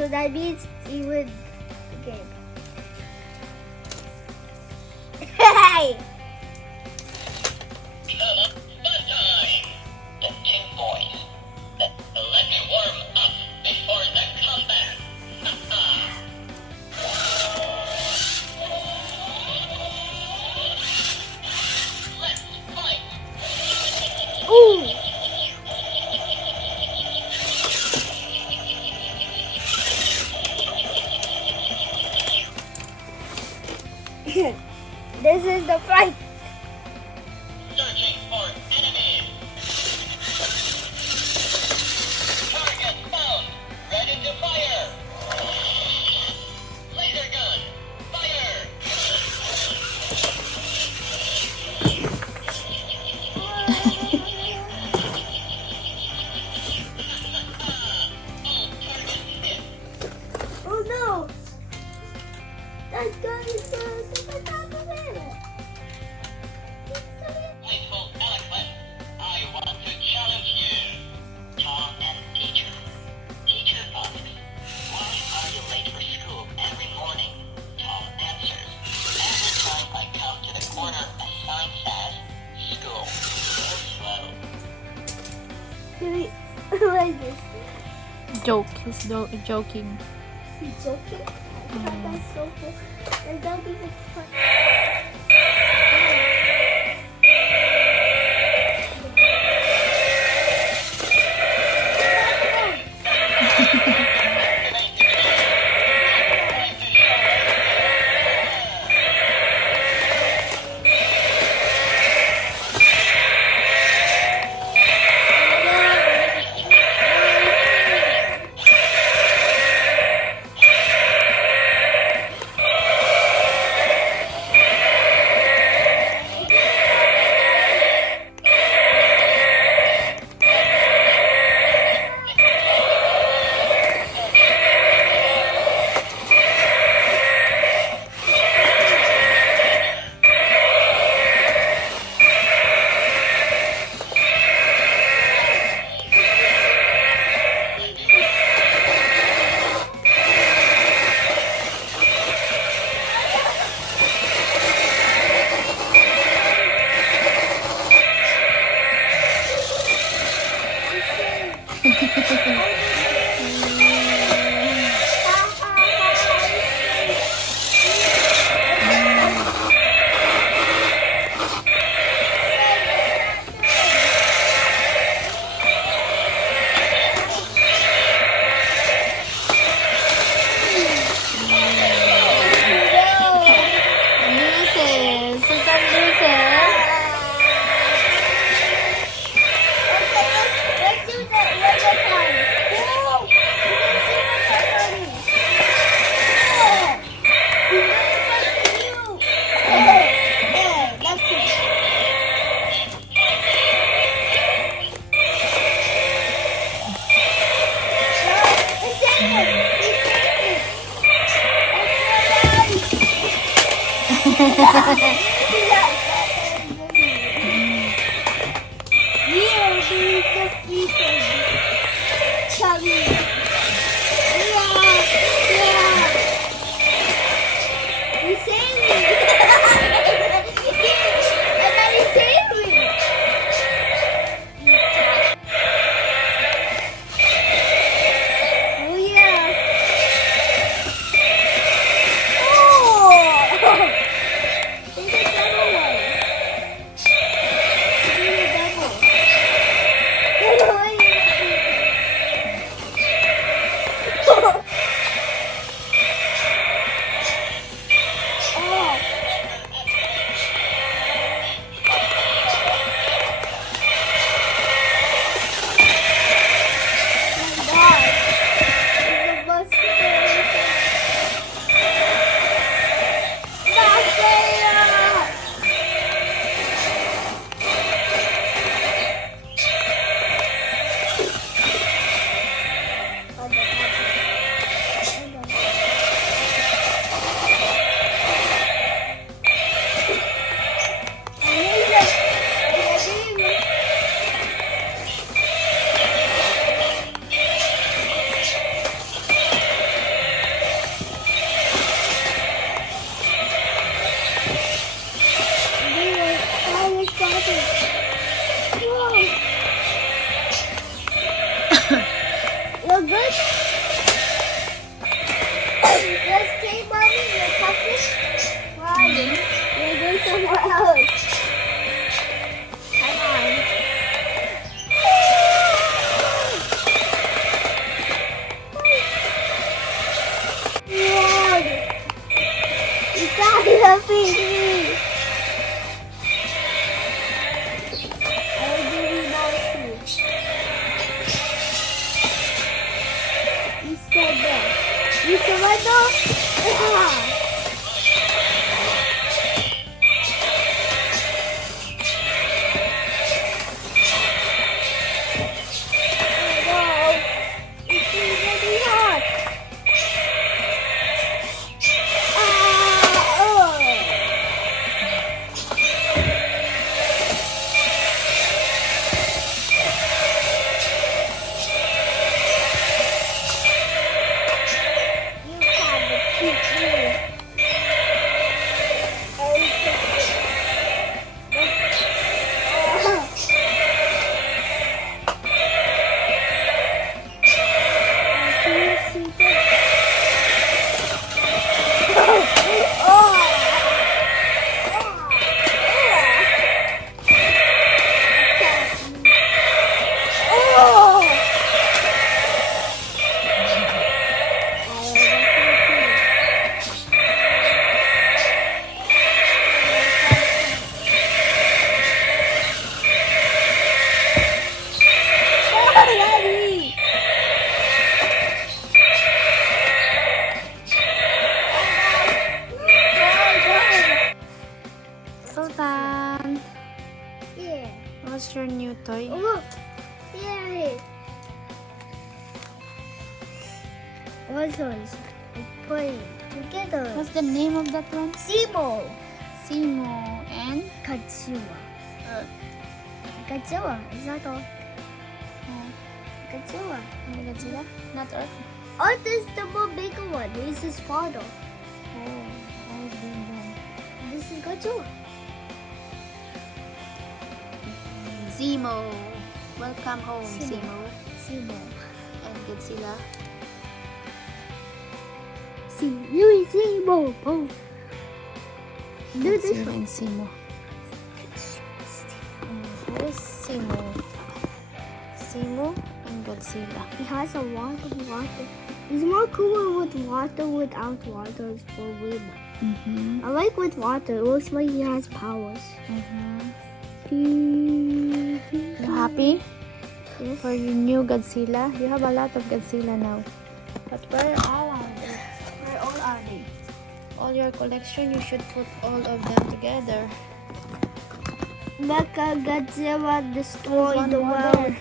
So that means he would the game. Hey! Fun time! The Tink Boys. Let's warm up before the combat. Let's fight! Ooh! This is the fight. Searching for enemies. Target found. Ready to fire. Laser gun. Fire. All targets hit. Oh no! That guy is super top of it. Playful Eloquent, I want to challenge you. Tom and Teacher. Teacher asks, why are you late for school every morning? Tom answers, every time I come to the corner, a sign says, school. Go slow. What is this? Joke. He's joking. He's joking? I thought that's so cool. And don't even fun. Loses. Sultan loses. Let's do that one more time. Whoa! You can see my already. That's it. Oh! feed me. I will give you more food. You said that. You surrender? Ah. Sultan, Yeah. what's your new toy? Look. Yay. All toys playing together. What's the name of that one? Simo. Simo and Godzilla. Godzilla. Is that all? Godzilla. Godzilla? Not Earth. Oh, this is the more bigger one. This is father. Oh, This is Godzilla. Zemo. Welcome home, Zemo. Zemo. Simo. And Godzilla. See you, Simo. Oh. Do this Godzilla one. and Zemo. Who's Zemo? Zemo and Godzilla. He has a lot of water. He's more cooler with water. Without water, it's for way more. I like with water. It looks like he has powers. You happy Yes. for your new Godzilla? You have a lot of Godzilla now. But where are they? Where all are they? All your collection, you should put all of them together. Mecha Godzilla There's destroyed one the more world. there.